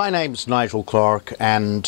My name's Nigel Clark, and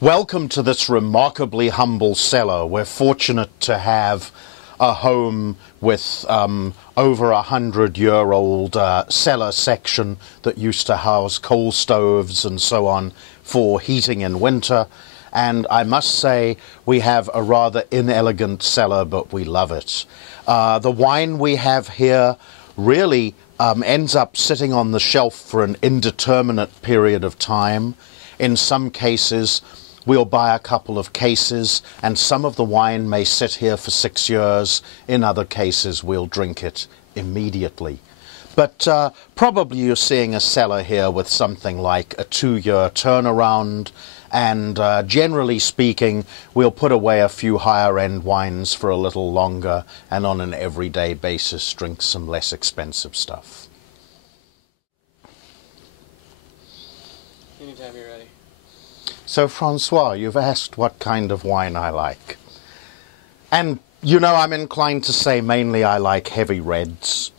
welcome to this remarkably humble cellar. We're fortunate to have a home with over 100-year-old cellar section that used to house coal stoves and so on for heating in winter. And I must say we have a rather inelegant cellar, but we love it. The wine we have here really ends up sitting on the shelf for an indeterminate period of time. In some cases, we'll buy a couple of cases, and some of the wine may sit here for 6 years. In other cases, we'll drink it immediately. But probably you're seeing a cellar here with something like a 2-year turnaround, and generally speaking, we'll put away a few higher-end wines for a little longer, and on an everyday basis drink some less expensive stuff. Anytime you're ready. So, Francois, you've asked what kind of wine I like. And, you know, I'm inclined to say mainly I like heavy reds,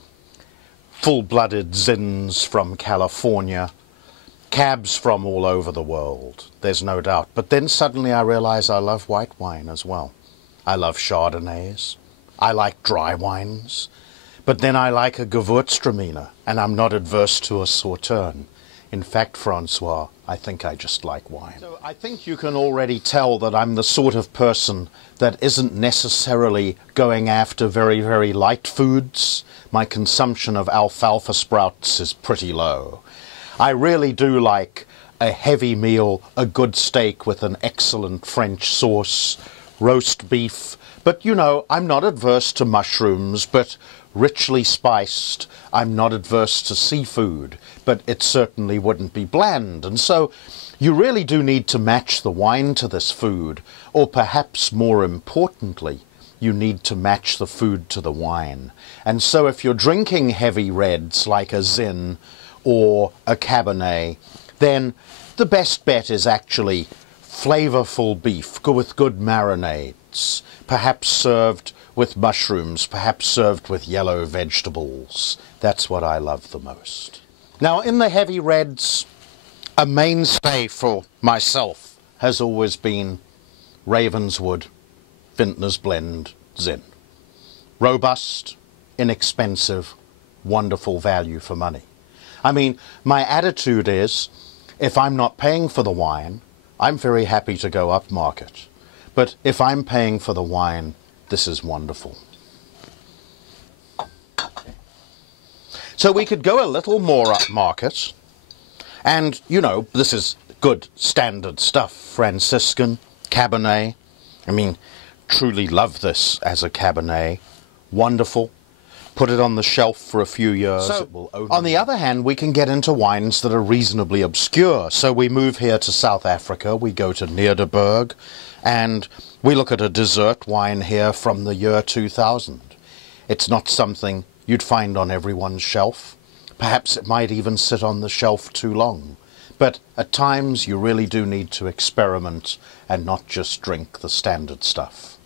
full-blooded Zins from California, cabs from all over the world, there's no doubt. But then suddenly I realize I love white wine as well. I love Chardonnays. I like dry wines. But then I like a Gewürztraminer, and I'm not adverse to a Sauterne. In fact, Francois, I think I just like wine. So I think you can already tell that I'm the sort of person that isn't necessarily going after very, very light foods. My consumption of alfalfa sprouts is pretty low. I really do like a heavy meal, a good steak with an excellent French sauce, roast beef. But, you know, I'm not adverse to mushrooms, but richly spiced. I'm not adverse to seafood, but it certainly wouldn't be bland. And so you really do need to match the wine to this food, or perhaps more importantly, you need to match the food to the wine. And so if you're drinking heavy reds like a Zin or a Cabernet, then the best bet is actually flavorful beef with good marinades, perhaps served with mushrooms, perhaps served with yellow vegetables. That's what I love the most. Now, in the heavy reds, a mainstay for myself has always been Ravenswood Vintners Blend Zin. Robust, inexpensive, wonderful value for money. I mean, my attitude is, if I'm not paying for the wine, I'm very happy to go upmarket. But if I'm paying for the wine, this is wonderful. So we could go a little more upmarket. And, you know, this is good standard stuff. Franciscan, Cabernet. I mean, truly love this as a Cabernet. Wonderful. Put it on the shelf for a few years. So, on the other hand, we can get into wines that are reasonably obscure. So we move here to South Africa, we go to Nederburg, and we look at a dessert wine here from the year 2000. It's not something you'd find on everyone's shelf. Perhaps it might even sit on the shelf too long. But at times you really do need to experiment and not just drink the standard stuff.